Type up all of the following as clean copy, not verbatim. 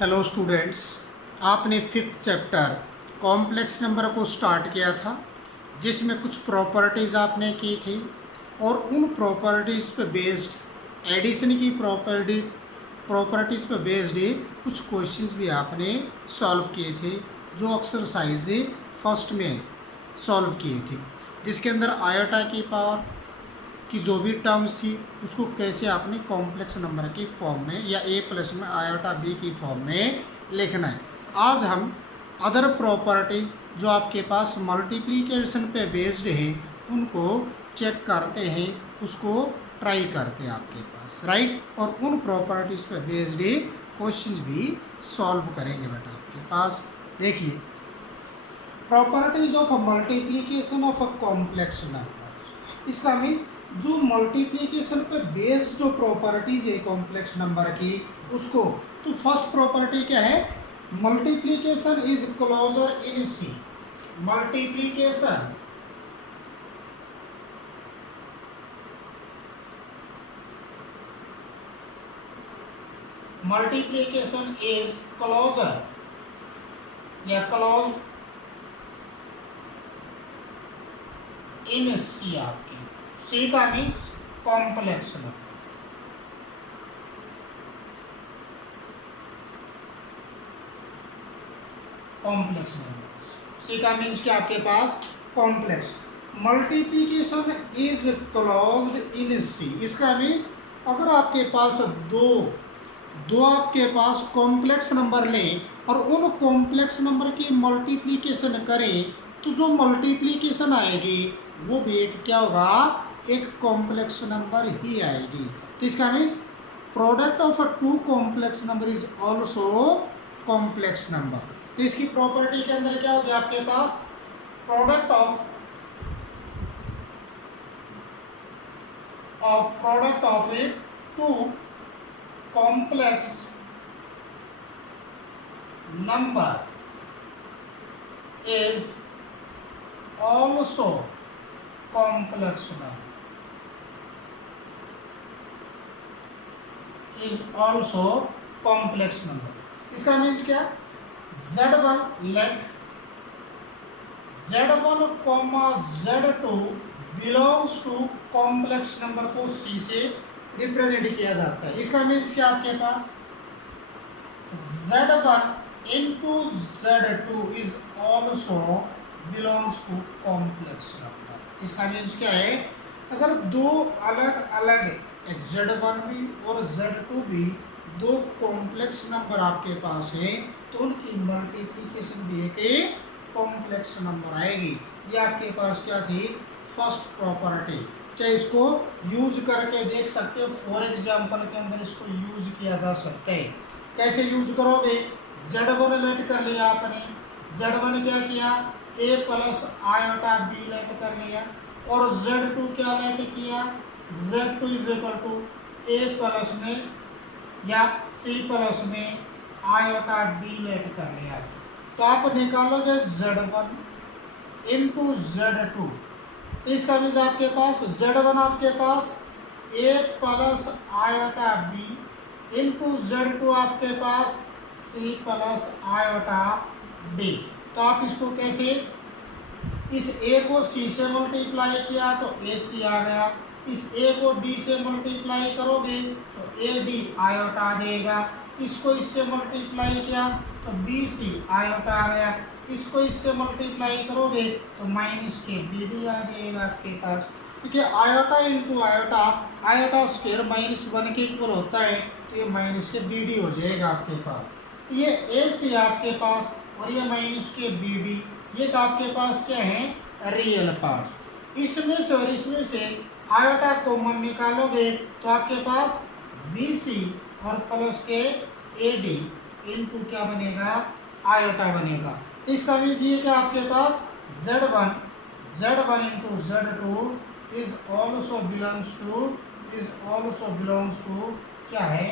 Hello students, आपने fifth chapter complex number को start किया था जिसमें कुछ प्रॉपर्टीज़ आपने की थी और उन प्रॉपर्टीज़ पे बेस्ड एडिशन की प्रॉपर्टीज़ पे बेस्ड कुछ क्वेश्चंस भी आपने सॉल्व किए थे जो एक्सरसाइज फर्स्ट में सॉल्व किए थे, जिसके अंदर आयोटा की पावर की जो भी टर्म्स थी उसको कैसे आपने कॉम्प्लेक्स नंबर की फॉर्म में या ए प्लस में आयोटा बी की फॉर्म में लिखना है। आज हम अदर प्रॉपर्टीज़ जो आपके पास मल्टीप्लिकेशन पे बेस्ड है उनको चेक करते हैं, उसको ट्राई करते हैं आपके पास, राइट। और उन प्रॉपर्टीज़ पे बेस्ड क्वेश्चंस भी सॉल्व करेंगे बेटा आपके पास। देखिए, properties of multiplication of a complex number, इसका मीन्स जो मल्टीप्लिकेशन पे बेस्ड जो प्रॉपर्टीज है कॉम्प्लेक्स नंबर की उसको, तो फर्स्ट प्रॉपर्टी क्या है? Multiplication is closure in C. Multiplication multiplication is closure या क्लोज इन सी। आपके सी का means complex number. Complex number C का मीन्स क्या आपके पास? Complex. Multiplication is closed in C, इसका मीन्स अगर आपके पास दो दो आपके पास कॉम्प्लेक्स नंबर लें और उन कॉम्प्लेक्स नंबर की मल्टीप्लिकेशन करें तो जो मल्टीप्लिकेशन आएगी वो भी एक क्या होगा? एक कॉम्प्लेक्स नंबर ही आएगी। तो इसका means product of a two complex number is also complex number. तो इसकी प्रॉपर्टी के अंदर क्या हो गया आपके पास? Product of a two complex number is also complex number, is also complex number. इसका मीन्स क्या? Z1 let Z1 comma Z2 belongs to complex number को C से रिप्रेजेंट किया जाता है। इसका मीन्स क्या आपके पास? Z1 into Z2 is also belongs to complex number. इसका मीन्स क्या है? अगर दो अलग अलग Z1 भी और Z2 भी दो कॉम्प्लेक्स नंबर आपके पास है तो उनकी मल्टीप्लिकेशन भी एक कॉम्प्लेक्स नंबर आएगी। ये आपके पास क्या थी? First property. चाहे इसको यूज करके देख सकते हो, फॉर एग्जांपल के अंदर इसको यूज किया जा सकता है। कैसे यूज करोगे? Z1 लेट कर लिया आपने, Z1 क्या किया? A plus iota B let कर लिया और Z2 क्या लेट किया? Z2 is equal to A plus में या C प्लस में आयोटा D लेट कर लिया। तो आप निकालोगे Z1 इंटू Z2, इसका मीन्स आपके पास Z1 आपके पास A plus iota B into Z2 आपके पास C प्लस आयोटा D। तो आप इसको कैसे? इस A को C से मल्टीप्लाई किया तो AC आ गया, इस A को D से मल्टीप्लाई करोगे तो AD आयोटा आ जाएगा, इसको इससे मल्टीप्लाई किया तो BC आयोटा आ गया, इसको इससे मल्टीप्लाई करोगे तो माइनस के BD आ जाएगा आपके पास। क्योंकि iota into iota, iota square -1 के इक्वल होता है तो ये माइनस के BD हो जाएगा आपके पास। तो ये AC आपके पास और ये माइनस के BD, ये तो आपके पास क्या है? Real part. इसमें से और इसमें से आयोटा कॉमन निकालोगे तो आपके पास BC और प्लस के AD इनटू क्या बनेगा? आयोटा बनेगा। तो इसका मीन्स ये क्या आपके पास? Z1 into Z2 is also belongs to क्या है?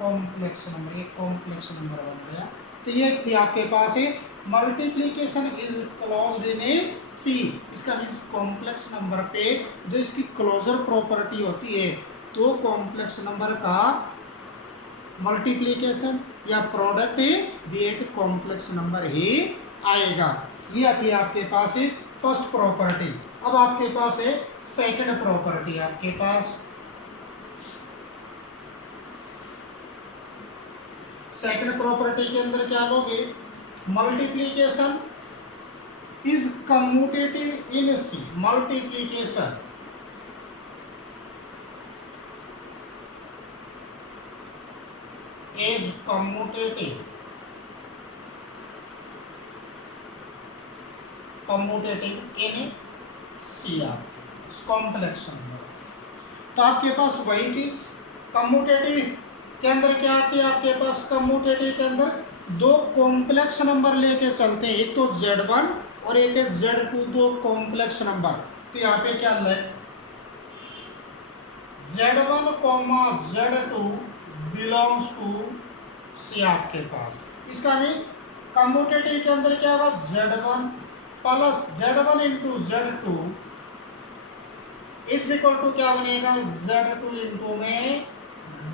Complex number. ये कॉम्प्लेक्स नंबर बन गया। तो ये थी आपके पास है multiplication is closed in a C. इसका मीन्स कॉम्प्लेक्स नंबर पे जो इसकी क्लोजर प्रॉपर्टी होती है, तो कॉम्प्लेक्स नंबर का मल्टीप्लिकेशन या प्रोडक्ट भी एक कॉम्प्लेक्स नंबर ही आएगा। ये थी आपके पास फर्स्ट प्रॉपर्टी। अब आपके पास है सेकंड प्रॉपर्टी। आपके पास सेकंड प्रॉपर्टी के अंदर क्या लोगे, multiplication is commutative in C. Multiplication is commutative in C complex number. तो आपके पास वही चीज कम्यूटेटिव के अंदर क्या आती है, आपके पास कम्यूटेटिव के अंदर दो कॉम्प्लेक्स नंबर लेके चलते हैं, एक तो Z1 और एक है Z2, दो कॉम्प्लेक्स नंबर। तो यहाँ पे क्या है, Z1, Z2 बिलोंग्स टू सी आपके पास। इसका मीन्स कम्यूटेटिव के अंदर क्या होगा, Z1 plus Z1 into Z2 is equal to क्या बनेगा, Z2 इंटू में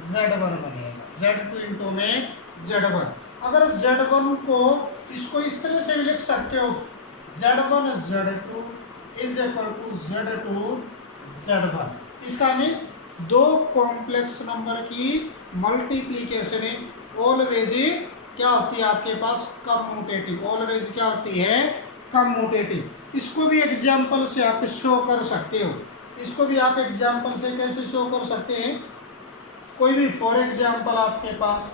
Z1 बनेगा, Z2 इंटू में Z1। अगर Z1 को इसको इस तरह से भी लिख सकते हो, Z1 Z2 is equal to Z2 Z1। इसका मीन्स दो कॉम्प्लेक्स नंबर की मल्टीप्लीकेशन ऑलवेज क्या होती है आपके पास, कम्यूटेटिव। ऑलवेज क्या होती है, कम्यूटेटिव। इसको भी एग्जाम्पल से आप शो कर सकते हो। इसको भी आप एग्जाम्पल से कैसे शो कर सकते हैं, कोई भी फॉर एग्जाम्पल आपके पास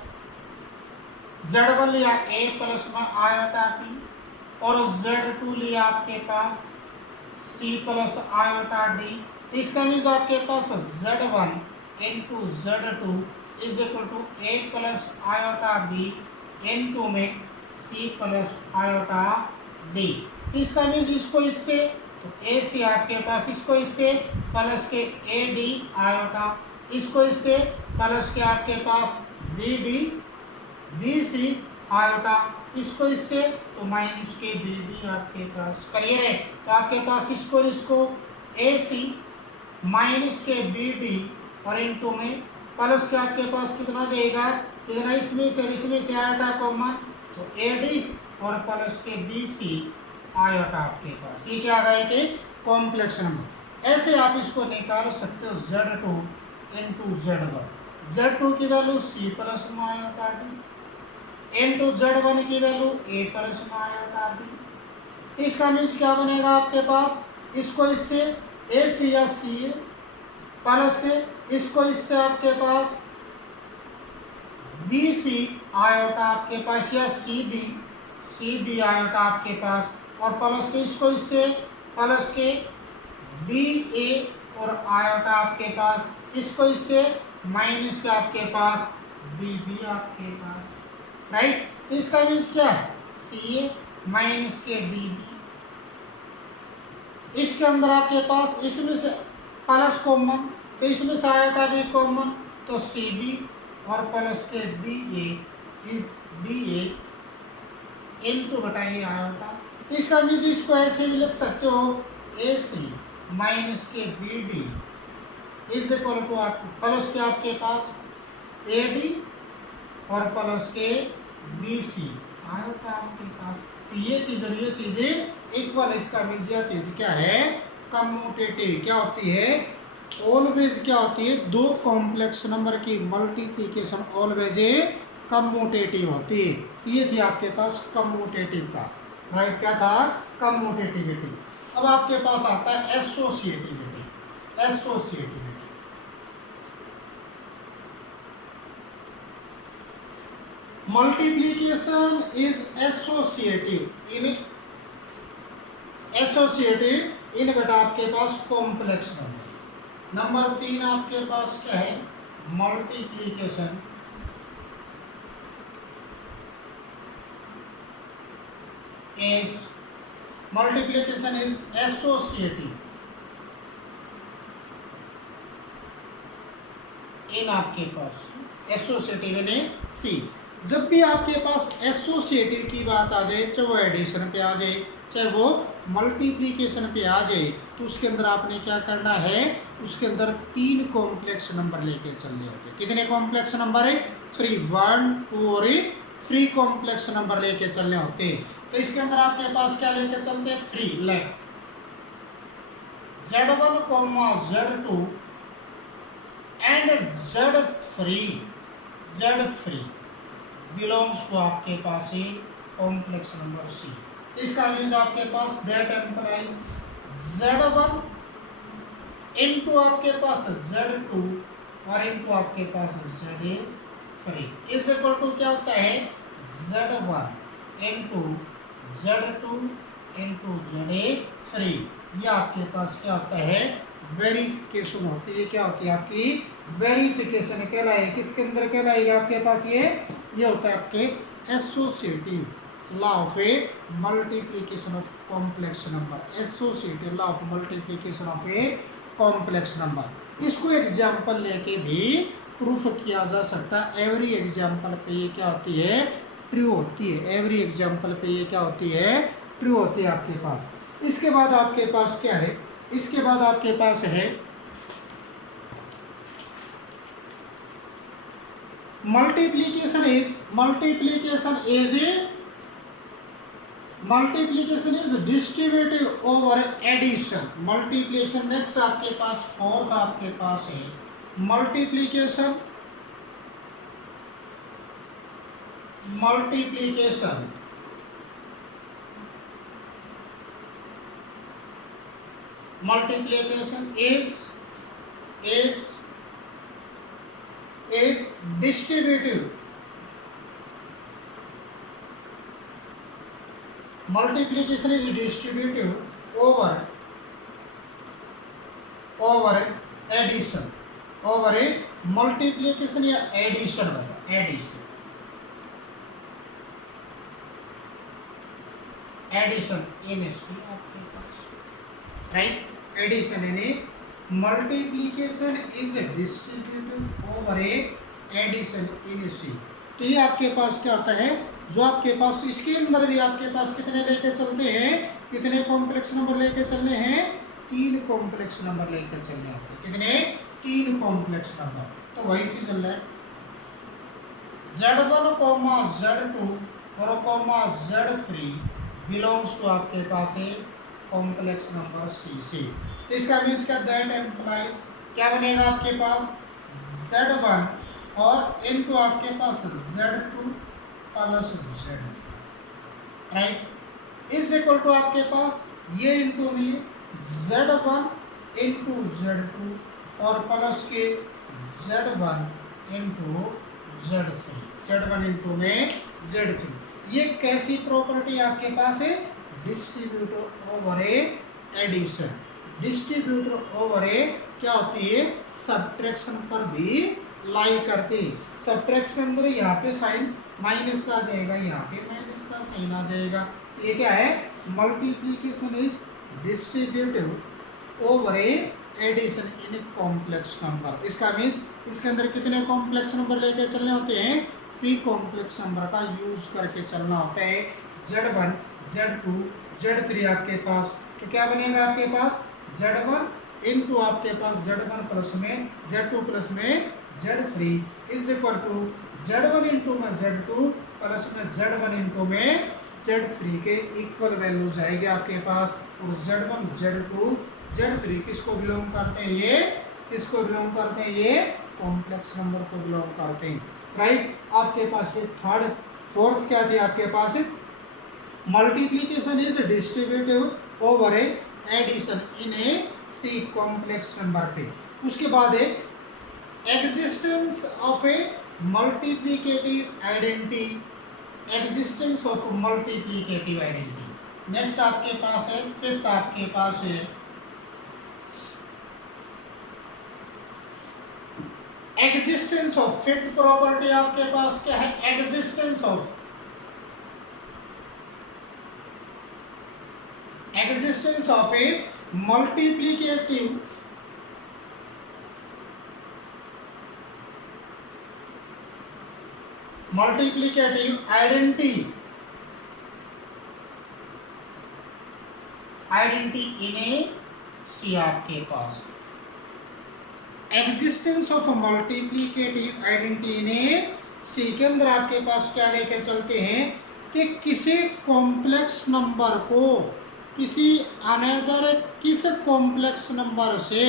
Z1 लिया A प्लस में आयोटा T और Z2 लिया आपके पास C प्लस आयोटा D। इसका मीन्स आपके पास Z1 into Z2 is equal to A plus iota B into में C प्लस आयोटा D। तो इसका मीन्स इसको इससे तो A से आपके पास, इसको इससे प्लस के AD आयोटा, इसको इससे प्लस के आपके पास BD BC आयोटा, इसको इससे तो माइनस के BD आपके पास। क्लियर है। तो आपके पास इसको AC माइनस के BD और इनटू में प्लस के आपके पास कितना जाएगा, कितना इसमें से आयोटा कॉमन तो AD और प्लस के BC आयोटा आपके पास। ये क्या आ गया कि कॉम्प्लेक्स नंबर। ऐसे आप इसको निकाल सकते हो Z2 इंटू Z1, Z2 की वैल्यू C प्लस में आयोटा D इंटू Z1 की वैल्यू A प्लस में आयोटा D। इसका मीन्स क्या बनेगा आपके पास, इसको इससे AC या C प्लस के इसको इससे आपके पास BC आयोटा आपके पास या CB आयोटा आपके पास और प्लस के इसको इससे प्लस के BA और आयोटा आपके पास, इसको इससे माइनस के आपके पास BB आपके पास। राइट। तो इसका मीन्स क्या, CA माइनस के DB। इसके अंदर आपके पास इसमें से प्लस कॉमन तो इसमें से आयोटा भी कॉमन तो CB और प्लस के BA इनटू बताइए आयोटा। इसका मीन्स इसको ऐसे भी लिख सकते हो, AC माइनस के BD is equal two plus के आपके पास AD और प्लस के BC आयोटा आपके पास। तो ये चीजें इक्वल। इसका मीन्स यह चीज क्या है, कम्यूटेटिव। क्या होती है, ऑलवेज क्या होती है, दो कॉम्प्लेक्स नंबर की मल्टीप्लिकेशन ऑलवेज कम्यूटेटिव होती है। ये थी आपके पास कम्यूटेटिव का, राइट। क्या था, कम्यूटेटिविटी। अब आपके पास आता है associativity. Associativity multiplication is associative in बेटा आपके पास कॉम्प्लेक्स नंबर। नंबर 3 आपके पास क्या है, मल्टीप्लिकेशन इज एसोसिएटिव इन आपके पास एसोसिएटिव इन सी। जब भी आपके पास एसोसिएटिव की बात आ जाए, चाहे वो एडिशन पे आ जाए चाहे वो मल्टीप्लिकेशन पे आ जाए, तो उसके अंदर आपने क्या करना है, उसके अंदर 3 कॉम्प्लेक्स नंबर लेके चलने होते हैं। कितने कॉम्प्लेक्स नंबर है, 3, 1 2 और 3 कॉम्प्लेक्स नंबर लेके चलने होते हैं। तो इसके अंदर आपके पास क्या लेके चलते हैं, 3। Let Z1 comma Z2 and Z3 belongs to आपके पास ये कॉम्प्लेक्स नंबर C। इसका मीन्स आपके पास दैट एम्प्लाइज Z1 इनटू आपके पास Z2 और इनटू आपके पास Z3 इज इक्वल टू क्या होता है, Z1 into Z2 into Z3। ये आपके पास क्या होता है, वेरिफिकेशन होती है। क्या होती है आपकी वेरिफिकेशन कहलाएगी। किसके अंदर कहलाएगी आपके पास ये होता है आपके associative law of A multiplication of complex number. Associative law of multiplication of A complex number. इसको एग्जाम्पल लेके भी प्रूफ किया जा सकता है। एवरी एग्जाम्पल पे ये क्या होती है, ट्रू होती है। एवरी एग्जाम्पल पे ये क्या होती है, ट्रू होती है आपके पास। इसके बाद आपके पास क्या है, इसके बाद आपके पास है multiplication is distributive over addition. Multiplication next आपके पास फोर्थ आपके पास है multiplication is distributive. Multiplication is distributive over addition. over a multiplication या addition होगा, addition in a C आपके पास, right? Addition in a multiplication is distributive over a addition in a C। तो ये आपके पास क्या होता है, जो आपके पास इसके अंदर भी आपके पास कितने लेके चलते हैं, कितने कॉम्प्लेक्स नंबर लेके चलने हैं, 3 कॉम्प्लेक्स नंबर लेके चलने होते हैं। कितने, 3 कॉम्प्लेक्स नंबर। तो वही चीज चल रहा है, Z1 कॉमा Z2 और कॉमा Z3 बिलोंग्स टू आपके पास है कॉम्प्लेक्स नंबर C से। तो इसका मीन्स क्या, दैट एम्प्लाइज क्या बनेगा आपके पास, Z1 और इनटू आपके पास Z2 plus Z3, right, is equal to आपके पास ये इनटू में Z1 इनटू Z2 और प्लस के Z1 into Z3, Z1 into में Z3। ये कैसी प्रॉपर्टी आपके पास है, distributor over a addition. Distributor over ए क्या होती है, सब्ट्रैक्शन पर भी लाई करते हैं। सब्ट्रैक्शन अंदर यहाँ पे साइन माइनस का आ जाएगा, यहाँ पे माइनस का साइन आ जाएगा। ये क्या है, multiplication is distributive over a addition in a complex number. इसका मीन्स इसके अंदर कितने कॉम्प्लेक्स नंबर लेके चलने होते हैं, 3 कॉम्प्लेक्स नंबर का यूज करके चलना होता है। Z1 Z2 Z3 आपके पास, तो क्या बनेगा आपके पास, Z1 इनटू आपके पास Z1 प्लस में Z2 प्लस में Z3 is equal to Z1 into में Z2 प्लस में Z1 इंटू में Z3 के इक्वल वैल्यूज आएगी आपके पास। और Z1 Z2 Z3 किसको बिलोंग करते हैं, ये किसको बिलोंग करते हैं, ये कॉम्प्लेक्स नंबर को बिलोंग करते हैं, राइट। आपके पास ये थर्ड फोर्थ क्या थे आपके पास, multiplication is distributive over a addition in a C complex number पे। उसके बाद है existence of a multiplicative identity, existence of multiplicative identity. Next आपके पास है फिफ्थ, आपके पास है एग्जिस्टेंस ऑफ, फिफ्थ प्रॉपर्टी आपके पास क्या है, existence of a multiplicative identity in a C आपके पास। Existence of multiplicative identity in a C के अंदर आपके पास क्या लेके चलते हैं कि किसी कॉम्प्लेक्स नंबर को किसी अनदर किस कॉम्प्लेक्स नंबर से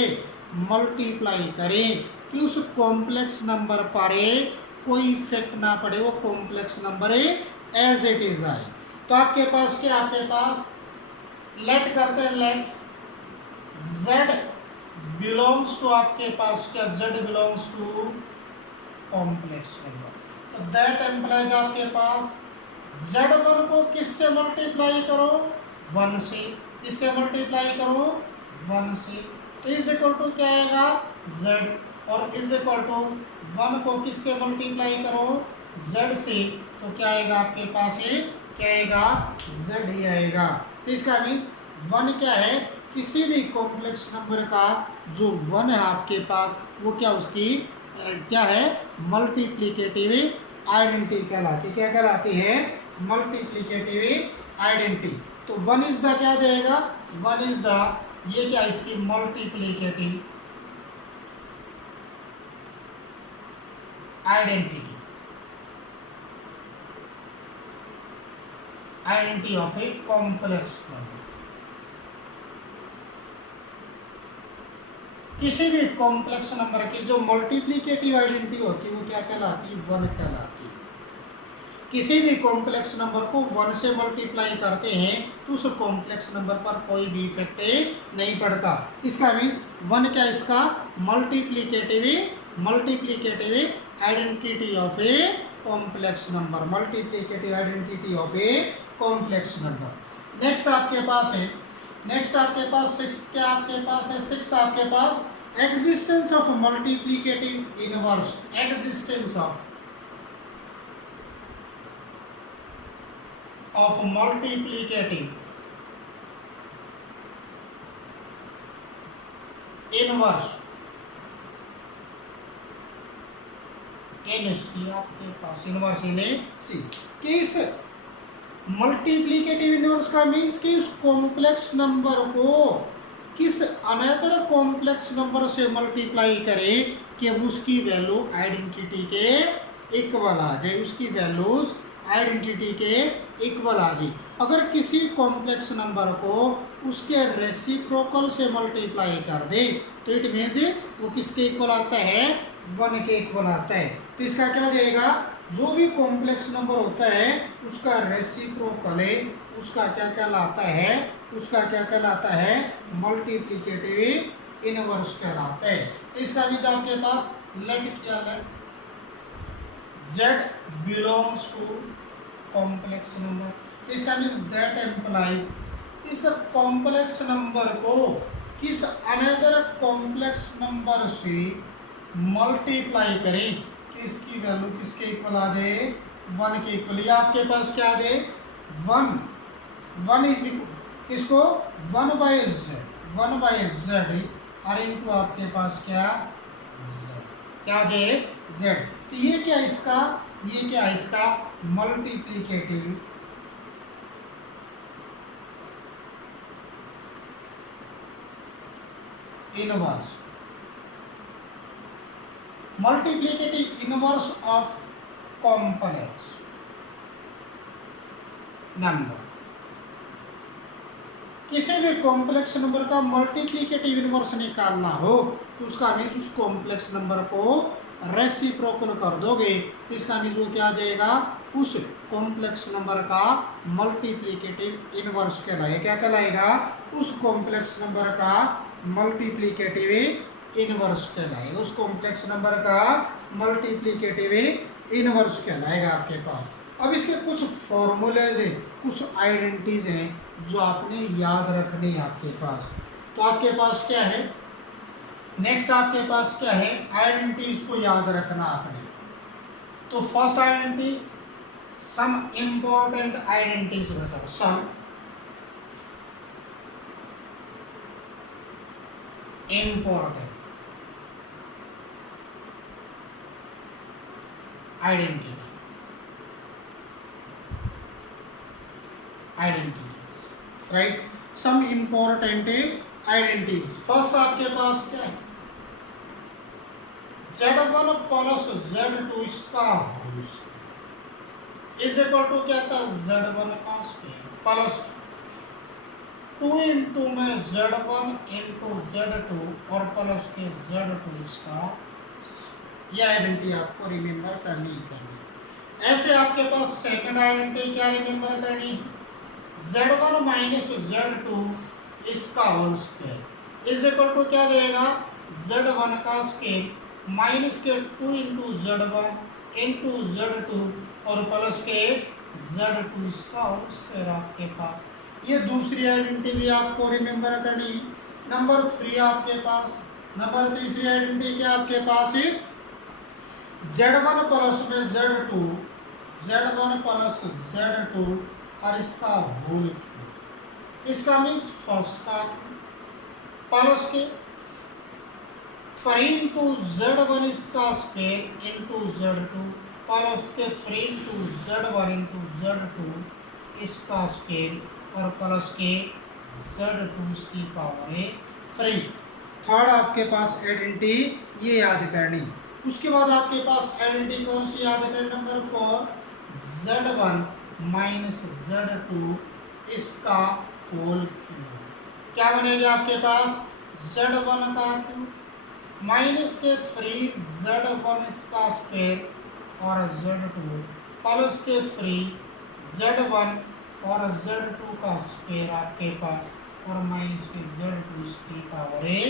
मल्टीप्लाई करें कि उस कॉम्प्लेक्स नंबर पर कोई इफेक्ट ना पड़े, वो complex number as it is आए। तो आपके पास क्या, आपके पास लेट करते हैं, लेट z बिलोंग्स टू आपके पास क्या, z belongs to complex number. तो दैट एम्प्लाइज आपके पास z1 को किससे मल्टीप्लाई करो, 1 से, किससे मल्टीप्लाई करो, 1 से, तो इज इक्वल टू क्या आएगा, z, और इज इक्वल टू 1 को किससे मल्टीप्लाई करो, z से, तो क्या आएगा आपके पास, ये क्या आएगा, z ही आएगा। तो इसका मीन्स 1 क्या है, किसी भी कॉम्प्लेक्स नंबर का जो 1 है आपके पास, वो क्या उसकी क्या है, मल्टीप्लिकेटिव आइडेंटिटी कहलाती, क्या कहलाती है, मल्टीप्लिकेटिव आइडेंटिटी। तो 1 इज द क्या जाएगा, 1 इज द, ये क्या इसकी multiplicative identity, identity of A complex number. किसी भी कॉम्प्लेक्स नंबर की जो मल्टीप्लिकेटिव आइडेंटिटी होती है वो क्या कहलाती है, 1 कहलाती है। किसी भी कॉम्प्लेक्स नंबर को 1 से मल्टीप्लाई करते हैं तो उस कॉम्प्लेक्स नंबर पर कोई भी इफेक्ट नहीं पड़ता। इसका मीन्स 1 क्या, इसका multiplicative identity of A complex number, multiplicative identity of A complex number. Next आपके पास है, नेक्स्ट आपके पास 6 क्या आपके पास है, 6 आपके पास existence of multiplicative inverse, existence of multiplicative inverse in C, आपके पास इनवर्स इन सी। किस मल्टीप्लिकेटिव इनवर्स का मीन्स कि उस कॉम्प्लेक्स नंबर को किस अनदर कॉम्प्लेक्स नंबर से मल्टीप्लाई करें कि उसकी वैल्यू आइडेंटिटी के इक्वल आ जाए, उसकी वैल्यूज आइडेंटिटी के इक्वल आ जाए। अगर किसी कॉम्प्लेक्स नंबर को उसके रेसिप्रोकल से मल्टीप्लाई कर दे तो इट मीन्स वो किसके इक्वल आता है, 1 के इक्वल आता है। तो इसका क्या जाएगा, जो भी कॉम्प्लेक्स नंबर होता है उसका रेसिप्रोकल है, उसका क्या कहलाता है, उसका क्या कहलाता है, मल्टीप्लिकेटिव इनवर्स कहलाता है। इसका मीन्स आपके पास लेट किया, let z belongs to complex number. तो इसका मीन्स दैट एम्प्लाइज इस कॉम्प्लेक्स नंबर को किस अनदर कॉम्प्लेक्स नंबर से मल्टीप्लाई करें कि इसकी वैल्यू किसके इक्वल आ जाए, 1 के इक्वल। या आपके पास क्या आ जाए, 1 इज इक्वल इसको 1 बाय z और इनटू आपके पास क्या, z, क्या आ जाए, z। तो ये क्या इसका, ये क्या इसका multiplicative inverse, multiplicative inverse of complex number. किसी भी कॉम्प्लेक्स नंबर का मल्टीप्लिकेटिव इनवर्स निकालना हो तो उसका मीन्स उस कॉम्प्लेक्स नंबर को रेसिप्रोकल कर दोगे, इसका मीन्स वो क्या आ जाएगा, उस कॉम्प्लेक्स नंबर का मल्टीप्लिकेटिव इनवर्स कहलाएगा, क्या कहलाएगा, उस कॉम्प्लेक्स नंबर का मल्टीप्लिकेटिव इनवर्स कहलाएगा, उस कॉम्प्लेक्स नंबर का मल्टीप्लिकेटिव इनवर्स कहलाएगा आपके पास। अब इसके कुछ फॉर्मूलेज हैं, कुछ आइडेंटिटीज हैं जो आपने याद रखनी है आपके पास। तो आपके पास क्या है, नेक्स्ट आपके पास क्या है, आइडेंटिटीज को याद रखना आपने। तो first identity, some important identities बताओ, some important identities, right, some important identities. First आपके पास क्या है, Z1 प्लस Z2 इसका whole square is equal to क्या था, Z1 का स्क्वायर प्लस 2 इंटू में Z1 इंटू Z2 और प्लस के Z2 इसका, ये आइडेंटिटी आपको रिमेंबर करनी ही करनी। ऐसे आपके पास सेकंड आइडेंटिटी क्या रिमेंबर करनी, Z1 माइनस Z2 इसका whole square is equal to क्या जाएगा, Z1 का स्क्वायर माइनस के 2 इंटू Z1 इंटू Z2 और प्लस के Z2 इसका होल स्क्वायर आपके पास। ये दूसरी आइडेंटिटी भी आपको रिमेंबर करनी। नंबर 3 आपके पास, नंबर तीसरी आइडेंटिटी क्या आपके पास है, Z1 प्लस में Z2, Z1 प्लस Z2 और इसका होल क्यूब, इसका मीन्स फर्स्ट का प्लस के 3 इंटू Z1 इसका स्क्वायर इंटू Z2 प्लस के 3 इंटू Z1 इंटू Z2 इसका स्क्वायर और प्लस के Z2 इसकी पावर है 3। थर्ड आपके पास आइडेंटिटी ये याद करनी। उसके बाद आपके पास आइडेंटिटी कौन सी याद करें, नंबर 4 Z1 माइनस Z2 इसका होल क्यूब। क्या बनेगा आपके पास, Z1 का क्यूब माइनस के 3 Z1 इसका स्क्वायर और Z2 प्लस के 3 Z1 और Z2 का स्क्वायर आपके पास और माइनस के Z2 इसकी पावर है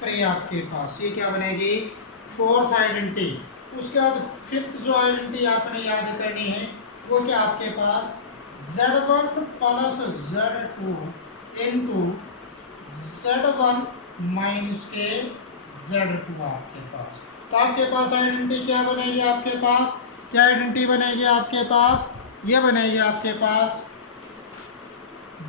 3 आपके पास। ये क्या बनेगी, फोर्थ आइडेंटिटी। उसके बाद फिफ्थ जो आइडेंटिटी आपने याद करनी है वो क्या आपके पास, Z1 plus Z2 into Z1 minus के Z2 आपके पास। तो आपके पास आइडेंटिटी क्या बनेगी, आपके पास क्या आइडेंटिटी बनेगी आपके पास, ये बनेगी आपके पास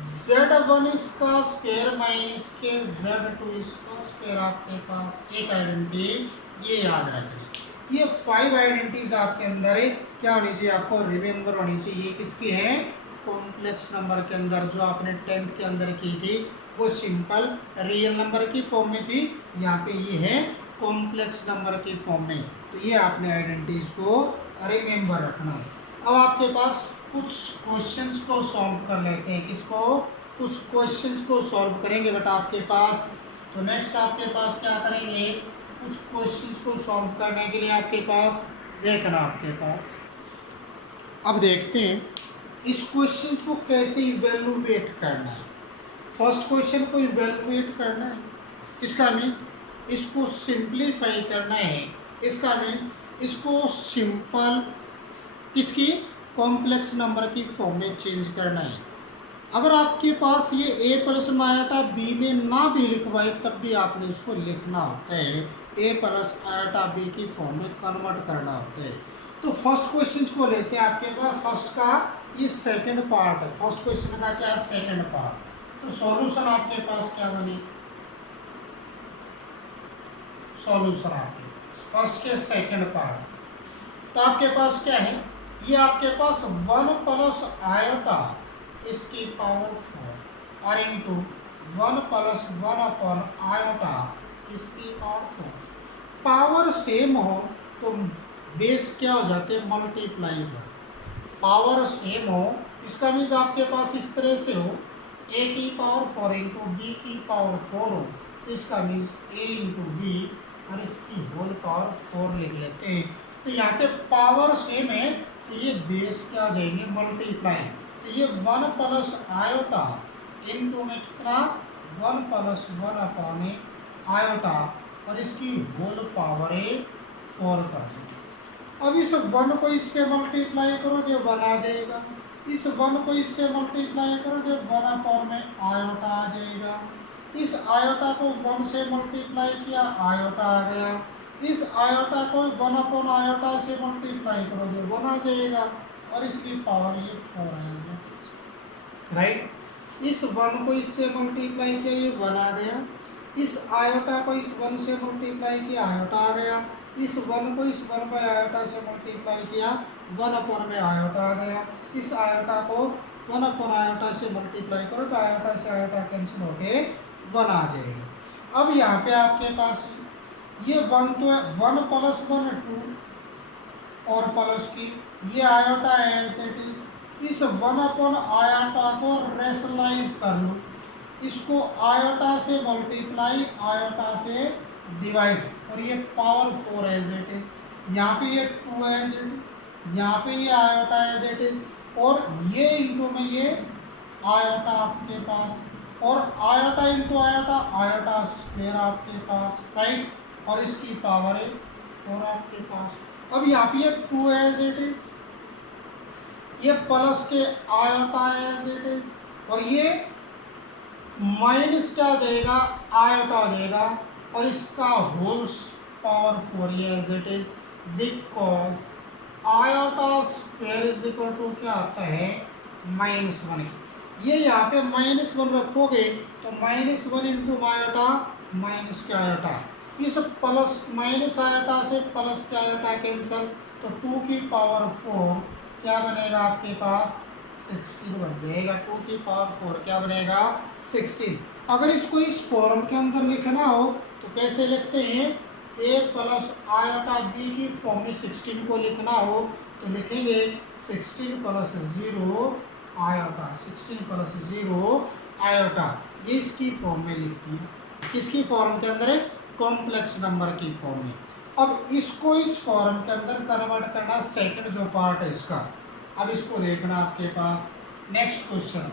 Z1 इसका स्क्वायर माइनस के Z2 इसका स्क्वायर आपके पास एक आइडेंटिटी ये याद रखनी। ये 5 आइडेंटिटीज आपके अंदर है, क्या होनी चाहिए आपको रिमेंबर होनी चाहिए। ये किसकी है, कॉम्प्लेक्स नंबर के अंदर जो आपने 10th के अंदर की थी वो सिंपल रियल नंबर की फॉर्म में थी, यहाँ पे ये है कॉम्प्लेक्स नंबर की फॉर्म में। तो ये आपने आइडेंटिटीज को रिमेंबर रखना है। अब आपके पास कुछ क्वेश्चंस को सॉल्व कर लेते हैं, किसको, कुछ क्वेश्चंस को सॉल्व करेंगे बेटा आपके पास। तो नेक्स्ट आपके पास क्या करेंगे, कुछ क्वेश्चंस को सॉल्व करने के लिए आपके पास देखना आपके पास। अब देखते हैं इस क्वेश्चन को कैसे इवेलुएट करना है। फर्स्ट क्वेश्चन को इवेलुएट करना है, इसका मीन्स इसको सिंप्लीफाई करना है, इसका मीन्स इसको सिंपल किसकी, कॉम्प्लेक्स नंबर की फॉर्म में चेंज करना है। अगर आपके पास ये a प्लस आयोटा b में ना भी लिखवाए तब भी आपने इसको लिखना होता है, a प्लस आयोटा b की फॉर्म में कन्वर्ट करना होता है। तो फर्स्ट क्वेश्चन को लेते हैं आपके पास, फर्स्ट का ये सेकंड पार्ट है, फर्स्ट क्वेश्चन का क्या है, सेकंड पार्ट। तो सॉल्यूशन आपके पास क्या बने, सॉल्यूशन आपके फर्स्ट के सेकंड पार्ट। तो आपके पास क्या है, ये आपके पास 1 प्लस आयोटा इसकी पावर 4 और इंटू 1 प्लस 1 अपॉन आयोटा इसकी पावर 4। पावर सेम हो तो बेस क्या हो जाते हैं, मल्टीप्लाई हो जाते। पावर सेम हो इसका मीन्स आपके पास इस तरह से हो a की पावर 4 इंटू बी की पावर 4 हो, तो इसका मीन्स a इंटू बी और इसकी होल पावर 4 लिख लेते हैं। तो यहाँ पे पावर सेम है तो ये बेस क्या हो जाएंगे, मल्टीप्लाई। तो ये 1 प्लस आयोटा इंटू में कितना, 1 प्लस 1 अपॉन आयोटा और इसकी होल पावर 4 कर देंगे। अब इस 1 को इससे मल्टीप्लाई करोगे 1 आ जाएगा, इस 1 को इससे मल्टीप्लाई करोगे 1 अपॉन में आयोटा आ जाएगा, इस आयोटा को 1 से मल्टीप्लाई किया आयोटा आ गया, इस आयोटा को 1 अपॉन आयोटा से मल्टीप्लाई करोगे 1 आ जाएगा और इसकी पावर ये 4 आएगा, राइट। इस 1 को इससे मल्टीप्लाई किया ये 1 आ गया, इस आयोटा को इस 1 से मल्टीप्लाई किया आयोटा आ गया, इस 1 को इस 1 बाय आयोटा से मल्टीप्लाई किया 1 अपॉन में आयोटा आ गया, इस आयोटा को 1 अपॉन आयोटा से मल्टीप्लाई करो तो आयोटा से आयोटा कैंसिल होके 1 आ जाएगा। अब यहाँ पे आपके पास ये 1 तो है, 1 प्लस 1 2 और प्लस की ये आयोटा एज इट इज। इस 1 अपॉन आयोटा को रेशनलाइज कर लो, इसको आयोटा से मल्टीप्लाई आयोटा से डिवाइड, और ये पावर 4 एज इट इज। यहाँ पे ये 2 एज इट इज, यहाँ पे ये आयोटा एज इट इज, और ये इंटू में ये आयोटा आपके पास, और iota into iota, iota square आपके पास, राइट, और इसकी पावर है 4 आपके पास। अब यहाँ पे ये 2 एज इट इज, ये प्लस के आयोटा एज इट इज, और ये माइनस क्या आ जाएगा, आयोटा आ जाएगा, और इसका होल पावर 4 ये as it is, because iota square is equal to क्या आता है, -1। ये यहाँ पे -1 रखोगे तो -1 इंटू आयोटा माइनस के आयोटा, इस प्लस माइनस आयोटा से प्लस के आयोटा कैंसल, तो 2 की पावर 4 क्या बनेगा आपके पास, 16 बन जाएगा। 2 की पावर 4 क्या बनेगा, 16। अगर इसको इस फॉर्म के अंदर लिखना हो तो कैसे लिखते हैं, a प्लस आयोटा b की फॉर्म में 16 को लिखना हो तो लिखेंगे 16 प्लस 0 आयोटा, 16 प्लस 0 आयोटा, ये इसकी फॉर्म में लिख दिया। किसकी फॉर्म के अंदर है, कॉम्प्लेक्स नंबर की फॉर्म में। अब इसको इस फॉर्म के अंदर कन्वर्ट करना, सेकंड जो पार्ट है इसका। अब इसको देखना आपके पास नेक्स्ट क्वेश्चन।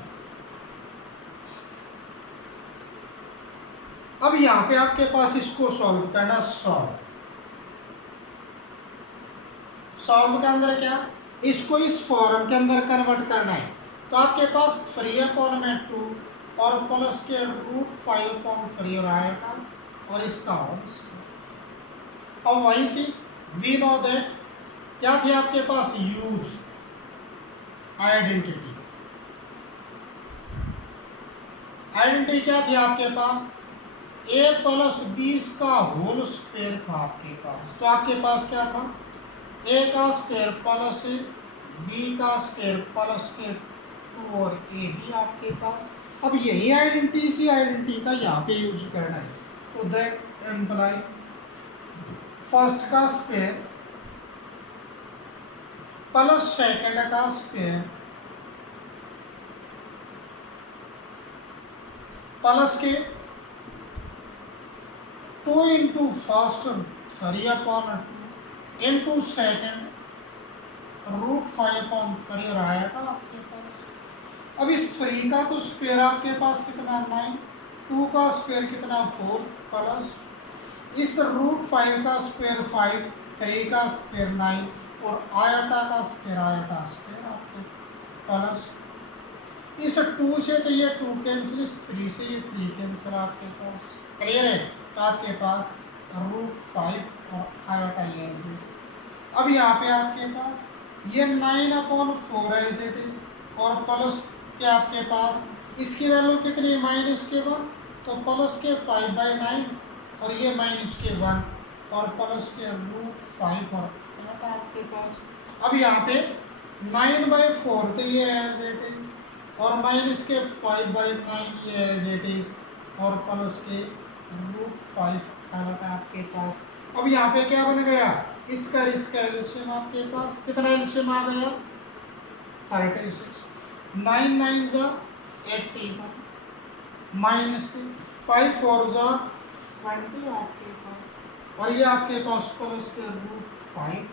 अब यहाँ पे आपके पास इसको सॉल्व करना, सॉल्व के अंदर क्या, इसको इस फॉर्म के अंदर कन्वर्ट करना है, तो आपके पास 3/2 और प्लस के √5/3 और आएगा, और इसका होल स्क्वायर। अब वही चीज वी नो दैट क्या थी आपके पास, यूज आइडेंटिटी। आइडेंटिटी क्या थी आपके पास, a प्लस 20 का होल स्क्वायर था आपके पास, तो आपके पास क्या था, a का स्क्वायर प्लस b का स्क्वायर प्लस के 2 और a भी आपके पास। अब यही आइडेंटिटी, इसी आइडेंटिटी का यहाँ पे यूज करना है, तो दैट एम्प्लाइज फर्स्ट का स्क्वायर प्लस सेकंड का स्क्वायर प्लस के 2 इंटू फर्स्ट 3/2 इंटू सेकेंड √5/3 और आएगा आपके पास। अब इस 3 का तो स्क्वायर आपके पास कितना 9, 2 का स्क्वायर कितना 4, प्लस इस √5 का स्क्वायर 5, 3 का स्क्वायर 9 और आयोटा का स्क्वायर आपके पास, प्लस इस 2 से तो ये 2 कैंसिल, इस 3 से ये 3 कैंसिल आपके पास, क्लियर है, तो आपके पास √5 और आयोटा ये एज इट इज। अब यहाँ पे आपके पास ये 9/4 एज इट इज, और प्लस के आपके पास इसकी वैल्यू कितनी, -1, तो प्लस के 5/9 और ये -1 और प्लस के √5 और आयोटा आपके पास। अब यहाँ पे 9/4 तो ये एज इट इज, और माइनस के 5/9 ये एज इट इज, और प्लस के √5 आयोटा आपके पास। अब यहाँ पे क्या बन गया, इसका एलसीएम आपके पास कितना एलसीएम आ गया, 36, 9 9 जा 81, माइनस के 5 4 जा 20 आपके पास, और ये आपके पास प्लस के √5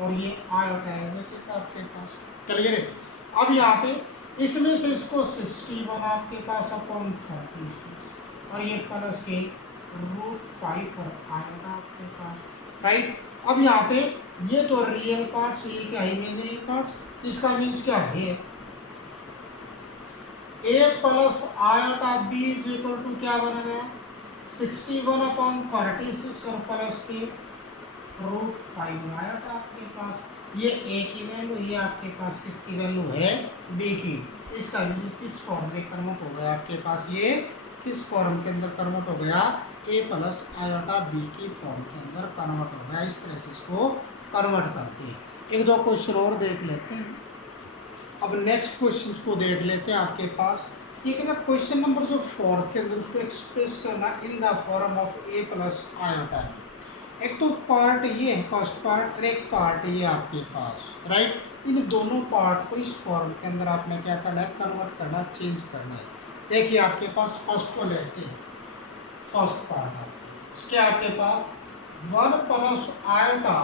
और ये आयोटा एज इट इज आपके पास, क्लियर है। अब यहाँ पे इसमें से इसको 61 आपके पास अपॉन 36 और ये प्लस के √5 और आएगा आपके पास, राइट। अब यहाँ पे ये तो रियल पार्ट्स, ये क्या इमेजिनरी पार्ट्स, इसका मीन्स क्या है, a plus iota b is equal to क्या बन गया 61/36 और प्लस के √5 आयोटा आपके पास। ये a की वैल्यू, ये आपके पास किसकी वैल्यू है, b की। इसका किस फॉर्म में कन्वर्ट हो गया आपके पास, ये किस फॉर्म के अंदर कन्वर्ट हो गया, a प्लस आयोटा b की फॉर्म के अंदर कन्वर्ट हो गया। इस तरह से इसको कन्वर्ट करते हैं। एक दो क्वेश्चन और देख लेते हैं। अब नेक्स्ट क्वेश्चन को देख लेते हैं आपके पास। ये कहता है क्वेश्चन नंबर जो फोर्थ के अंदर उसको एक्सप्रेस करना in the form of A plus iota. एक तो पार्ट ये है फर्स्ट पार्ट और एक पार्ट ये आपके पास, राइट। इन दोनों पार्ट को इस फॉर्म के अंदर आपने क्या करना है, कन्वर्ट करना, चेंज करना है। देखिए आपके पास फर्स्ट को लेते हैं, फर्स्ट पार्ट आपके इसके आपके पास 1 प्लस आयोटा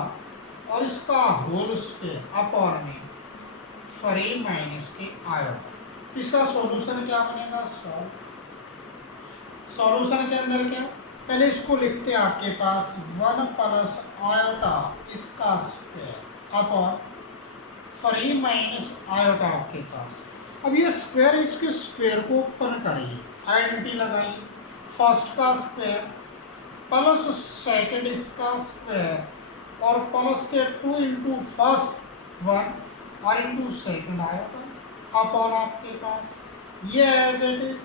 और इसका होल स्क्वायर अपॉन में 3 माइनस के आयोटा। इसका सॉल्यूशन क्या बनेगा, सॉल्यूशन के अंदर क्या, पहले इसको लिखते हैं आपके पास 1 प्लस आयोटा इसका स्क्वायर अपॉन 3 माइनस आयोटा आपके पास। अब ये स्क्वायर, इसके स्क्वायर को ओपन करिए, आइडेंटिटी लगाइए, फर्स्ट का स्क्वायर प्लस सेकंड इसका स्क्वायर और प्लस के 2 इंटू फर्स्ट 1 और इंटू सेकंड आयोटा अपॉन आपके पास ये as it is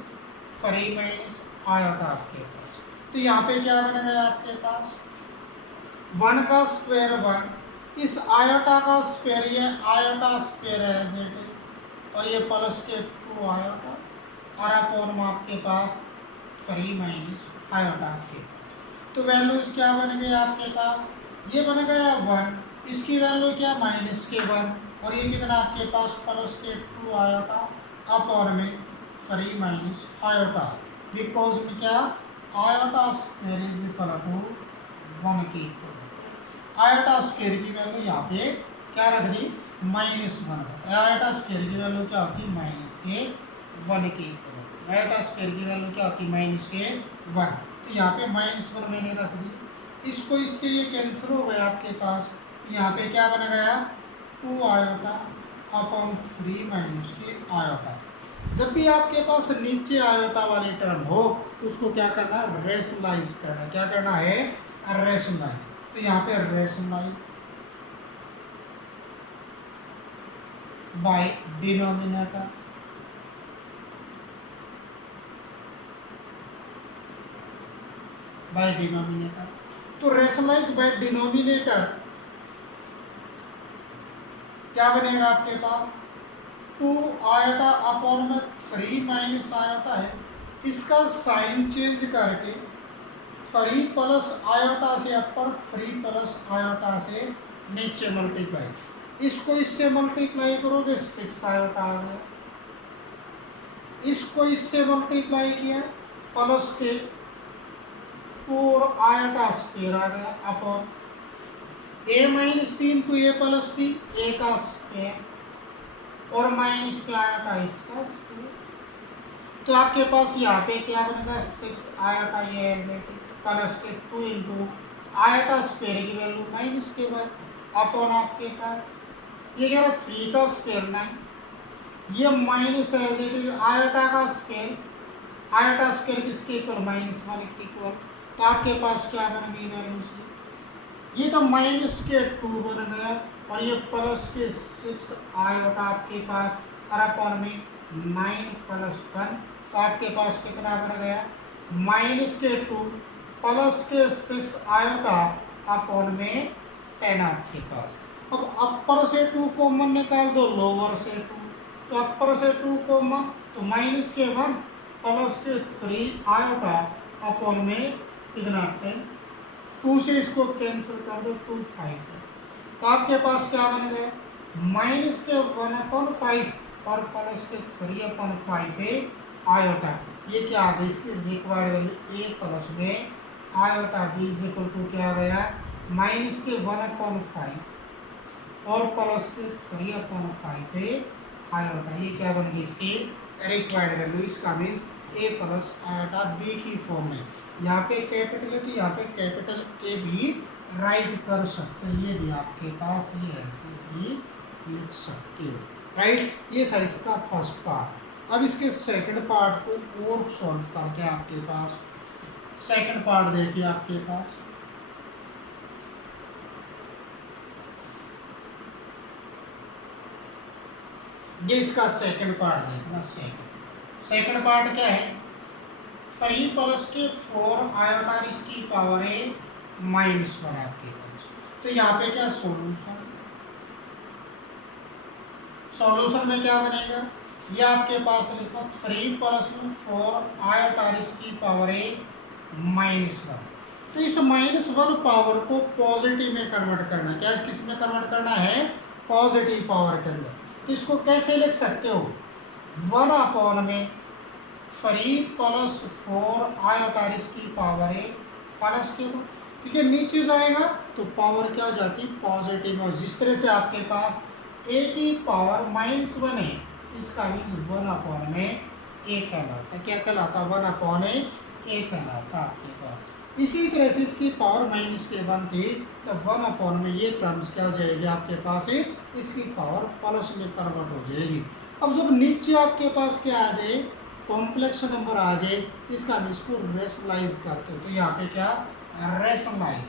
3 minus iota आपके पास। तो यहाँ पे क्या बन गया आपके पास 1 का स्क्वायर 1, इस आयोटा का स्क्वायर ये iota square as it is और ये प्लस के 2 आयोटा और अपॉन में आपके पास 3 माइनस आयोटा आपके पास। तो वैल्यूज क्या बन गए आपके पास, ये बन गया 1, इसकी वैल्यू क्या माइनस के 1 और ये कितना आपके पास प्लस के 2 आयोटा अपॉन में 3 माइनस आयोटा, बिकॉज में क्या iota square is equal to 1 के इक्वल। आयोटा स्क्वायर की वैल्यू यहाँ पे क्या रख दी -1, आयोटा स्क्वायर की वैल्यू क्या होती है माइनस के 1 के इक्वल। आयोटा स्क्वायर की वैल्यू क्या होती है माइनस के 1, तो यहाँ पे -1 मैंने रख दी। इसको इससे ये कैंसिल हो गया आपके पास, यहाँ पे क्या बन गया 2 आयोटा अपॉन 3 माइनस के आयोटा। जब भी आपके पास नीचे आयोटा वाली टर्म हो तो उसको क्या करना है, रेशनलाइज करना। क्या करना है, रेशनलाइज। तो यहाँ पे rationalise by denominator, by denominator. तो रेशनलाइज बाय डिनोमिनेटर क्या बनेगा आपके पास 2 आयोटा अपॉन में 3 माइनस आयोटा है, इसका साइन चेंज करके 3 प्लस आयोटा से अपर 3 प्लस आयोटा से नीचे मल्टीप्लाई, इसको इससे मल्टीप्लाई करोगे 6 आयोटा आ गया, इसको इससे मल्टीप्लाई किया प्लस के 4 आयोटा स्क्वायर आ गया upon a minus 3 to a plus 3 a का स्क्वायर और माइनस का आयोटा इसका स्क्वायर। तो आपके पास यहाँ पे क्या बनेगा 6 आयोटा ये एज इट इज प्लस के 2 इंटू आयोटा स्क्वायर की वैल्यू माइनस के 1 अपॉन आपके पास ये क्या है 3 का स्क्वायर 9, ये minus as it is iota का स्क्वायर, आयोटा स्क्वायर किसके इक्वल -1 के इक्वल। तो आपके पास क्या बन गई वैल्यू, ये तो माइनस के 2 बन गया और ये प्लस के 6 आयोटा आपके पास और अपॉन में 9 प्लस 1, तो आपके पास कितना बन गया माइनस के 2 प्लस के 6 आयोटा अपॉन में 10 आपके पास। अब अपर से 2 कॉमन निकाल दो, लोअर से 2, तो अपर से 2 कॉमन तो माइनस के 1 प्लस के 3 आयोटा अपॉन में कितना 10, 2 से इसको कैंसिल कर दो 2 5 है। तो आपके पास क्या बन गया माइनस के 1/5 और प्लस के 3/5 है आयोटा। ये क्या आ गया इसकी रिक्वायर्ड वैल्यू a प्लस में iota b is equal to क्या आ गया माइनस के 1/5 और प्लस के 3/5 है आयोटा। ये क्या बन गई इसकी रिक्वायर्ड वैल्यू, इसका means a plus iota b की फॉर्म में। यहाँ पे कैपिटल है तो यहाँ पे कैपिटल ए भी राइट कर सकते हो, ये भी आपके पास ये ऐसे भी लिख सकते हो, राइट। ये था इसका फर्स्ट पार्ट। अब इसके सेकंड पार्ट को और सॉल्व करके आपके पास सेकंड पार्ट देखिए आपके पास ये इसका सेकंड पार्ट देखना। सेकंड पार्ट क्या है 3 प्लस के 4 आयोटा इसकी पावर है -1 आपके पास। तो यहाँ पे क्या सॉल्यूशन, सॉल्यूशन में क्या बनेगा ये आपके पास लिखो 3 प्लस 4 आयोटा इसकी पावर है -1। तो इस -1 पावर को पॉजिटिव में कन्वर्ट करना है। क्या किस में कन्वर्ट करना है? पॉजिटिव पावर के अंदर। तो इसको कैसे लिख सकते हो? 1 में 3 प्लस 4 आयोटा इसकी पावर है प्लस के बाद, ठीक है, नीचे जाएगा तो पावर क्या हो जाती? पॉजिटिव में। जिस तरह से आपके पास a की पावर -1 है, इसका मीन्स 1 में a कहलाता। क्या कहलाता? 1 a कहलाता आपके पास। इसी तरह से इसकी पावर -1 थी, तो 1 में ये टर्म्स क्या हो जाएगी आपके पास है, इसकी पावर प्लस में कन्वर्ट हो जाएगी। अब जब नीचे आपके पास क्या आ जाए? कॉम्प्लेक्स नंबर आ जाए, इसका हम इसको रेशनलाइज करते हो। तो यहाँ पे क्या? Rationalise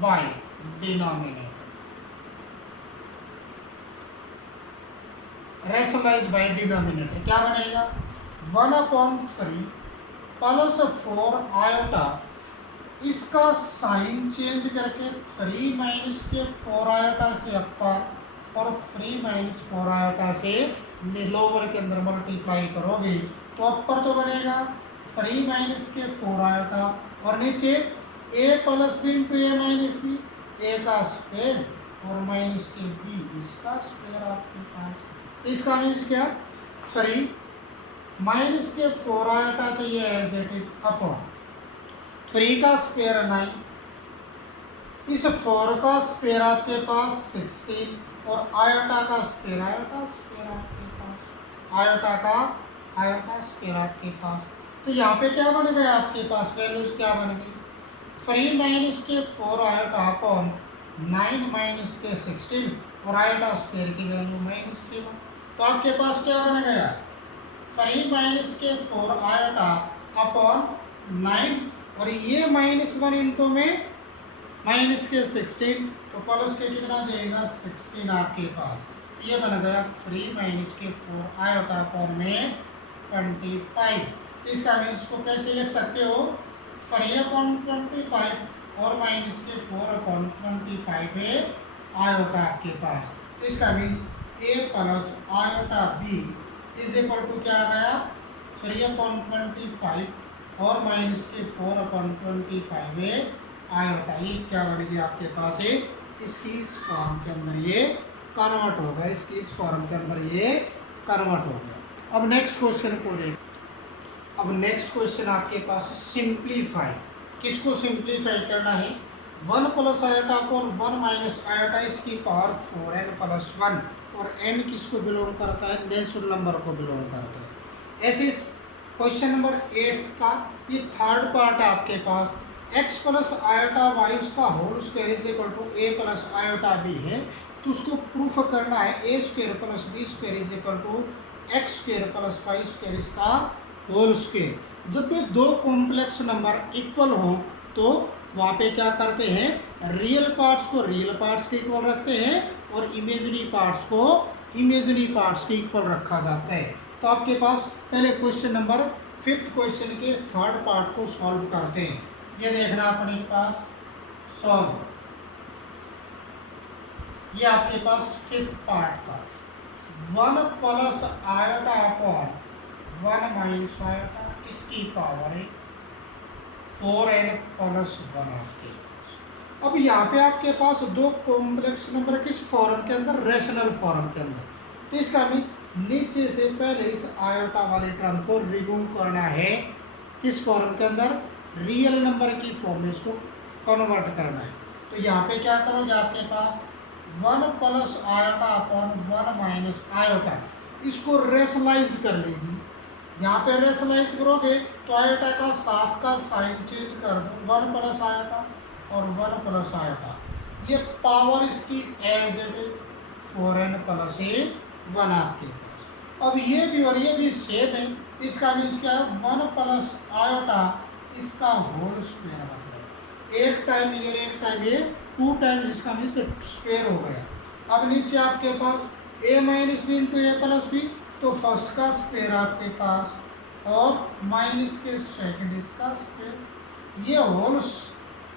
by denominator. Rationalise by denominator क्या बनेगा? 1/3 प्लस 4 आयोटा, इसका साइन चेंज करके 3 माइनस के 4 आयोटा से अपर और 3 माइनस 4 आयोटा से लोअर के अंदर मल्टीप्लाई करोगे तो अपर तो बनेगा 3 माइनस के 4 आयोटा और नीचे a plus B into A minus B, A का स्क्वायर और माइनस के बी इसका स्क्वायर आपके पास। इसका मीन्स क्या? 3 माइनस के 4 आयोटा तो ये एज इट इज अपॉन 3 का स्क्वायर 9, इस 4 का स्क्वायर आपके पास 16 और आयोटा का स्क्वायर आपके पास, आयोटा स्क्वायर आपके पास। तो यहाँ पे क्या बन गया आपके पास? वैल्यूज क्या बन गई? 3 माइनस के 4 आयोटा अपॉन 9 माइनस के 16 और आयोटा स्क्वायर की वैल्यू -1। तो आपके पास क्या बन गया? 3 माइनस के 4 आयोटा अपॉन 9 और ये -1 इंटू में माइनस के 16, तो प्लस के कितना जाएगा? 16 आपके पास। ये बन गया 3 माइनस के 4 आयोटा अपॉन में 25। तो इसका हम इसको कैसे लिख सकते हो? 3/25 और माइनस के 4/25 है आयोटा आपके पास। तो इसका means a plus iota b is equal to क्या आ गया? 3/25 और माइनस के 4/25 है आयोटा। ये क्या बन गया आपके पास है? इसकी इस फॉर्म के अंदर ये कन्वर्ट होगा, इसकी इस फॉर्म के अंदर ये कन्वर्ट हो गया। अब नेक्स्ट क्वेश्चन को देख। अब नेक्स्ट क्वेश्चन आपके पास सिंप्लीफाई। किसको सिंप्लीफाई करना है? 1 plus iota upon 1 minus iota इसकी पावर 4n प्लस 1 और n किसको बिलोंग करता है? नेचुरल नंबर को बिलोंग करता है। ऐसे क्वेश्चन नंबर 8 का ये थर्ड पार्ट आपके पास x प्लस आयोटा वाई उसका whole square is equal to a plus iota b है। तो उसको प्रूफ करना है a square plus b square is equal to x square plus y square इसका होल स्क्वायर। जब भी दो कॉम्प्लेक्स नंबर इक्वल हो तो वहाँ पे क्या करते हैं? रियल पार्ट्स को रियल पार्ट्स के इक्वल रखते हैं और इमेजिनरी पार्ट्स को इमेजिनरी पार्ट्स के इक्वल रखा जाता है। तो आपके पास पहले क्वेश्चन नंबर 5th क्वेश्चन के थर्ड पार्ट को सॉल्व करते हैं। ये देखना अपने पास सॉल्व, ये आपके पास 5th पार्ट का 1 plus iota upon 1 minus iota इसकी पावर है 4n प्लस 1 आपके पास। अब यहाँ पे आपके पास दो कॉम्प्लेक्स नंबर किस फॉर्म के अंदर? रेशनल फॉर्म के अंदर। तो इसका मीन्स नीचे से पहले इस आयोटा वाले टर्म को रिमूव करना है, किस फॉर्म के अंदर? रियल नंबर की फॉर्म में इसको कन्वर्ट करना है। तो यहाँ पे क्या करोगे? आपके पास 1 plus iota upon 1 minus iota, इसको रेशनलाइज कर लीजिए। यहाँ पे रेशनलाइज करोगे तो आयोटा का 7 का साइन चेंज कर दो, 1 प्लस आयोटा और 1 प्लस आयोटा, ये पावर इसकी as it is 4n plus 1 आपके पास। अब ये भी और ये भी सेम है, इसका मीन्स क्या है? 1 प्लस आयोटा इसका होल स्क्वायर बन गया। एक टाइम ये एक टाइम ये 2 टाइम्स इसका मीन्स स्क्वायर हो गया। अब नीचे आपके पास a minus b into a plus b, तो फर्स्ट का स्क्वायर आपके पास और माइनस के सेकंड इसका स्क्वायर, ये होल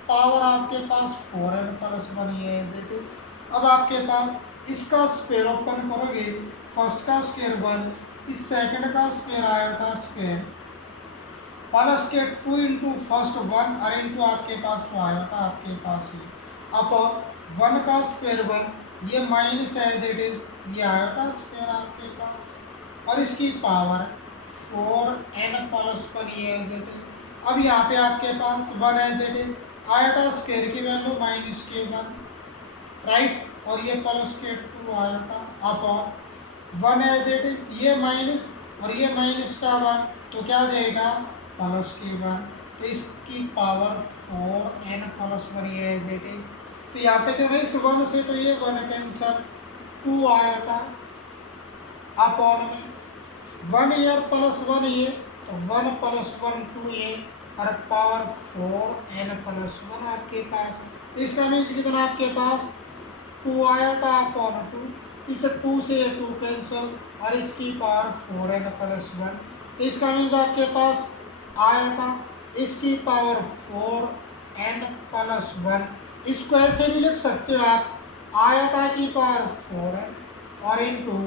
पावर आपके पास 4n प्लस 1 ये एज इट इज। अब आपके पास इसका स्क्वायर ओपन करोगे, फर्स्ट का स्क्वायर 1, इस सेकंड का स्क्वायर आयोटा स्क्वायर प्लस के 2 इंटू फर्स्ट 1 और इंटू आपके पास तो आयोटा आपके पास है अपॉन 1 का स्क्वायर 1, ये माइनस एज इट इज, ये आयोटा स्क्वायर आपके पास और इसकी पावर 4n प्लस 1 ये एज इट इज। अब यहाँ पे आपके पास 1 as it is, iota square की वैल्यू माइनस के 1 राइट, और ये प्लस के 2 iota upon 1 as it is, ये माइनस और ये माइनस का 1 तो क्या आ जाएगा प्लस के 1, तो इसकी पावर 4n प्लस 1 ये एज इट इज। तो यहाँ पे क्या है, इस 1 से तो ये 1 कैंसल, 2 आयोटा अपॉन में 1 ईयर प्लस 1 ये, तो 1 प्लस 1 2 ये और पावर 4n प्लस 1 आपके पास। इसका मीन्स कितना आपके पास 2 आयोटा अपॉन 2, इस 2 से 2 कैंसल और इसकी पावर 4n प्लस 1, तो इसका मीन्स आपके पास आयोटा इसकी पावर 4n प्लस 1, इसको ऐसे भी लिख सकते हो आप, आयोटा की पावर 4n और इंटू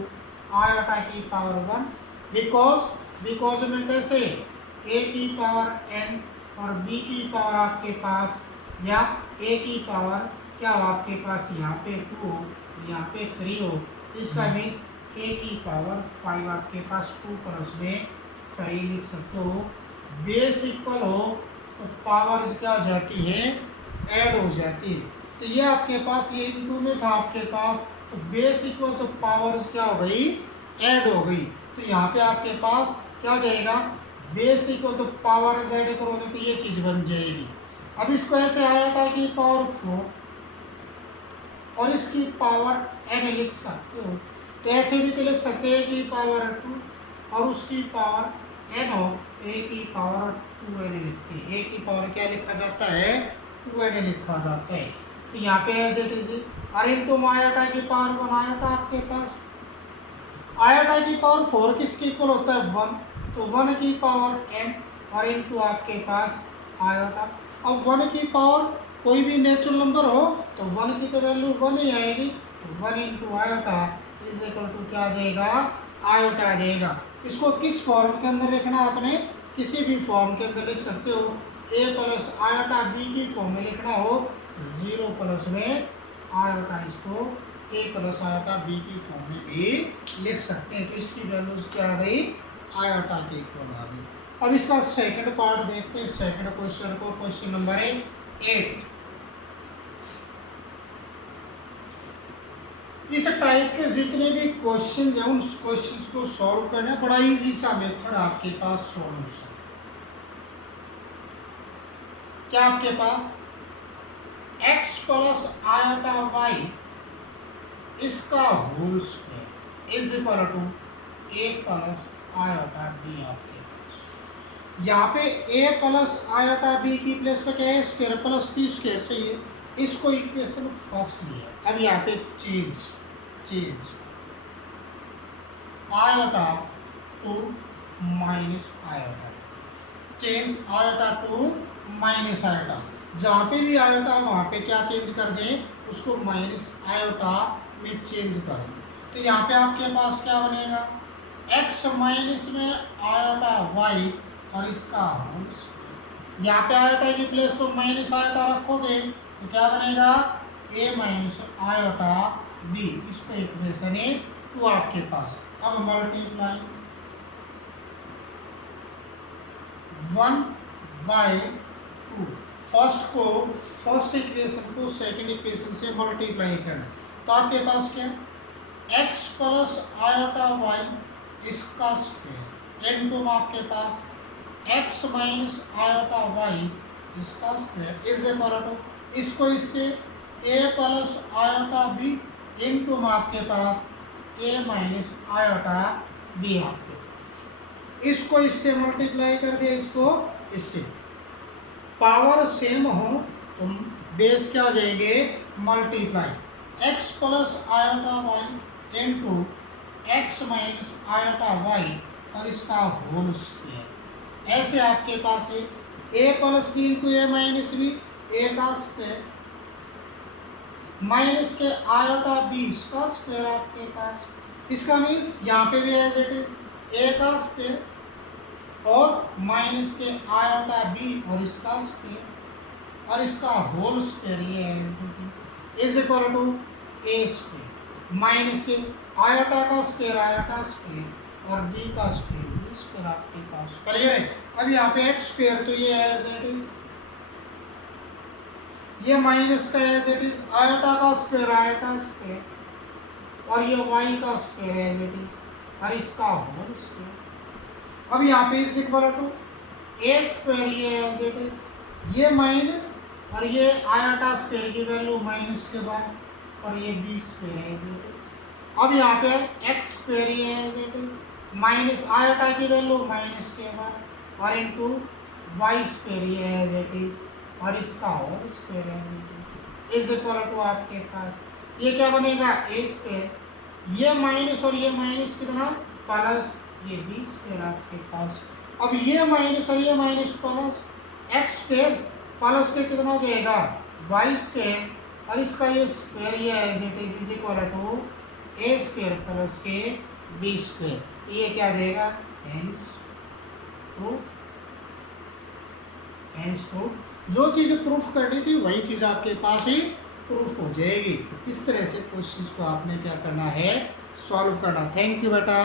आयोटा की पावर 1, बिकॉज में कैसे a की पावर n और b की पावर आपके पास या a की पावर क्या हो आपके पास यहाँ पे 2 हो, यहाँ पे 3 हो, इसका मीन्स a की पावर 5 आपके पास 2 प्लस में 3 लिख सकते हो। बेस इक्वल हो तो पावर क्या हो जाती है, ऐड हो जाती है। तो ये आपके पास ये इनटू में था आपके पास, तो बेस इक्वल तो पावर क्या हो गई, ऐड हो गई। तो यहाँ पे आपके पास क्या हो जाएगा, बेस इक्वल तो पावर ऐड करोगे तो ये चीज बन जाएगी। अब इसको ऐसे आयोटा की पावर 4 और इसकी पावर n लिख सकते हो, तो ऐसे भी तो लिख सकते हैं कि पावर 2 और उसकी पावर n हो, a की पावर 2n लिखते हैं, a की पावर क्या लिखा जाता है 2n लिखा जाता है। तो यहाँ पे एज इट इज और इंटू आयोटा की पावर 1, आयोटा आपके पास आयोटा की पावर 4 किसके इक्वल होता है 1, तो 1 की पावर n और इंटू आपके पास आयोटा। अब 1 की पावर कोई भी नेचुरल नंबर हो तो 1 की तो वैल्यू 1 ही आएगी, तो 1 into iota is equal to क्या आ जाएगा, आयोटा आ जाएगा। इसको किस फॉर्म के अंदर लिखना आपने, किसी भी फॉर्म के अंदर लिख सकते हो, a प्लस आयोटा b की फॉर्म में लिखना हो 0 प्लस में आयोटा, इसको a प्लस आयोटा b की फॉर्म में भी लिख सकते हैं। तो इसकी वैल्यूज क्या आ गई, आयोटा के इक्वल आ गई। अब इसका सेकंड पार्ट देखते हैं, सेकंड क्वेश्चन को, क्वेश्चन नंबर 8। इस टाइप के जितने भी क्वेश्चन हैं उन क्वेश्चंस को सॉल्व करना बड़ा इजी सा मेथड आपके पास सॉल्यूशन। क्या आपके पास x प्लस आयोटा y इसका whole square is equal to a plus iota b आपके पास। यहाँ पे a प्लस आयोटा b की प्लेस पे क्या है, स्क्वायर प्लस b स्क्वायर से ये इसको इक्वेशन फर्स्ट लिया। अब यहाँ पे change iota to minus iota, change iota to minus iota, जहाँ पे भी आयोटा वहाँ पे क्या चेंज कर दें, उसको माइनस आयोटा में चेंज कर दें। तो यहाँ पे आपके पास क्या बनेगा, x माइनस में आयोटा y और इसका होल स्क्वायर। यहाँ पे आयोटा की प्लेस तो माइनस आयोटा रखोगे तो क्या बनेगा, a माइनस आयोटा b, इसको इक्वेशन 2 आपके पास। अब मल्टीप्लाई 1/2, फर्स्ट इक्वेशन को सेकंड इक्वेशन से मल्टीप्लाई करना, तो आपके पास क्या x प्लस आयोटा y इसका स्क्वायर इनटू आपके पास x माइनस आयोटा y इसका स्क्वायर इज इक्वल टू, इसको इससे a plus iota b into आपके पास a माइनस आयोटा b आपके, इसको इससे मल्टीप्लाई कर दिया, इसको इससे, पावर सेम हो तो बेस क्या हो जाएंगे, multiply x plus iota y into x minus iota y और इसका होल स्क्वायर। ऐसे आपके पास है a plus B into A minus B, A का स्क्वायर माइनस के आयोटा बी इसका स्क्वायर आपके पास, इसका मीन्स यहाँ पे भी एज इट इज ए का स्क्वायर और माइनस के आयोटा बी और इसका स्क्वायर और इसका होल स्क्वायर ये as it is equal to a square minus के आयोटा का स्क्वायर और बी का स्क्वायर आपके पास क्लियर है। अब यहाँ पे एक्स स्क्वायर तो ये एज इट इज, ये माइनस का एज इट इज आयोटा का स्क्वायर और ये वाई का स्क्वायर एज इट इज और इसका होल स्क्वायर। अब यहाँ पे is equal to a square ये एज इट इज, ये माइनस और ये आयोटा स्क्वायर की वैल्यू माइनस के बाद और ये b square as it is. अब यहाँ पे एक्स स्क्वायर ये as it is minus iota की वैल्यू माइनस के बाद और इनटू वाई स्क्वायर ये एज इट इज और इसका whole square as it is equal to आपके पास ये क्या बनेगा ए स्क्वायर, ये माइनस और ये माइनस कितना प्लस ये बी स्क्वायर आपके पास। अब ये माइनस और ये minus plus x square plus के कितना हो जाएगा वाई स्क्वायर और इसका ये स्क्वायर ये as it is equal to a square plus के बी स्क्वायर, ये क्या आ जाएगा हेंस प्रूफ। जो चीज़ प्रूफ करनी थी वही चीज़ आपके पास ही प्रूफ हो जाएगी। इस तरह से क्वेश्चंस को आपने क्या करना है सॉल्व करना। थैंक यू बेटा,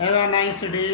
हैव अ नाइस डे।